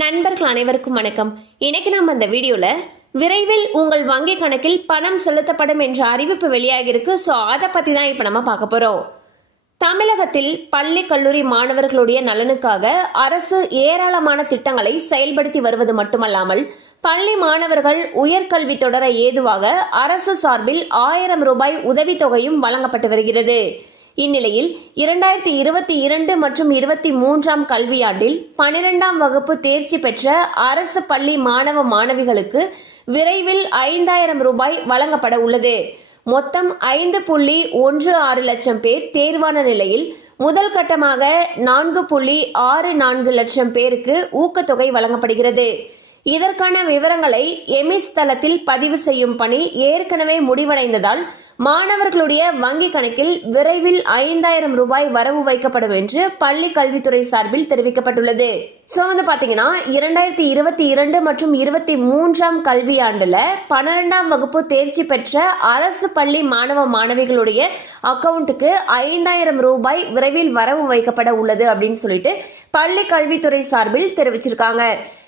நண்பர்கள் அனைவருக்கும் வணக்கம். இன்னைக்கு நம்ம இந்த வீடியோல விரைவில் உங்கள் வங்கி கணக்கில் பணம் செலுத்தப்படும் என்ற அறிவிப்பு வெளியாகிருக்கு ஸோ அதை பத்தி தான் இப்போ நம்ம பார்க்க போறோம். தமிழகத்தில் பள்ளி கல்லூரி மாணவர்களுடைய நலனுக்காக அரசு ஏராளமான திட்டங்களை செயல்படுத்தி வருவது மட்டுமல்லாமல் பள்ளி மாணவர்கள் உயர்கல்வி தொடர ஏதுவாக அரசு சார்பில் ஆயிரம் ரூபாய் உதவித்தொகையும் வழங்கப்பட்டு வருகிறது. இந்நிலையில் இரண்டாயிரத்தி இருபத்தி இரண்டு மற்றும் இருபத்தி மூன்றாம் கல்வியாண்டில் பனிரெண்டாம் வகுப்பு தேர்ச்சி பெற்ற அரசு பள்ளி மாணவ மாணவிகளுக்கு விரைவில் ஐந்தாயிரம் ரூபாய் வழங்கப்பட உள்ளது. மொத்தம் ஐந்து புள்ளி ஒன்று ஆறு லட்சம் பேர் தேர்வான நிலையில் முதல் கட்டமாக நான்கு புள்ளி ஆறு நான்கு லட்சம் பேருக்கு ஊக்கத்தொகை வழங்கப்படுகிறது. இதற்கான விவரங்களை எமிஸ் தளத்தில் பதிவு செய்யும் பணி ஏற்கனவே முடிவடைந்ததால் மாணவர்களுடைய வங்கிக் கணக்கில் விரைவில் ஐந்தாயிரம் ரூபாய் வரவு வைக்கப்படும் என்று பள்ளி கல்வித்துறை சார்பில் தெரிவிக்கப்பட்டுள்ளது. ஸோ வந்து பாத்தீங்கன்னா இரண்டாயிரத்தி இருபத்தி இரண்டு மற்றும் இருபத்தி மூன்றாம் கல்வியாண்டுல பன்னிரெண்டாம் வகுப்பு தேர்ச்சி பெற்ற அரசு பள்ளி மாணவ மாணவிகளுடைய அக்கவுண்ட்டுக்கு ஐந்தாயிரம் ரூபாய் விரைவில் வரவு வைக்கப்பட உள்ளது அப்படின்னு சொல்லிட்டு பள்ளி கல்வித்துறை சார்பில் தெரிவிச்சிருக்காங்க.